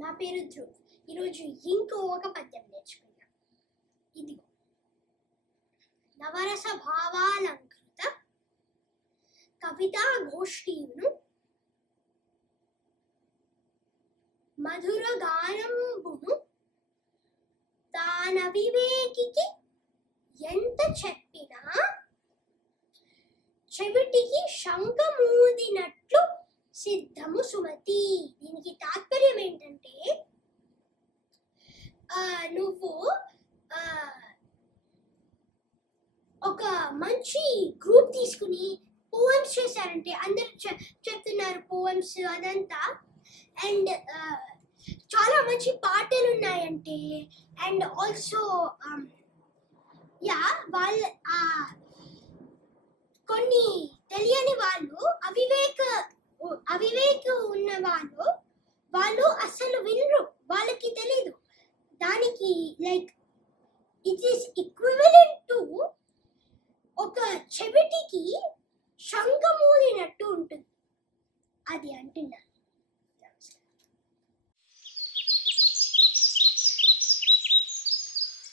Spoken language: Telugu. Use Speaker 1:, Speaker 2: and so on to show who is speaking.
Speaker 1: నా పేరు ధ్రువ్. ఈరోజు ఇంకో ఒక పద్యం నేర్చుకున్నా ఇదిగో. నవరస భావాలంకృత కవితా గోష్ఠీను మధుర గానంబును తానవివేకికి ఎంత చెప్పినా చెవిటికి శంఖమూదినట్లు సిద్ధము సుమతి. దీనికి నువ్వు ఒక మంచి గ్రూప్ తీసుకుని పోయమ్స్ చేశారంటే అందరు చెప్తున్నారు పోయమ్స్ అదంతా. అండ్ చాలా మంచి పాటలు ఉన్నాయంటే. అండ్ ఆల్సో um, యా వాళ్ళ like it is equivalent to ఒక చెవిటికి శంఖమూలినట్టు ఉంటుంది. అది అంటున్నాను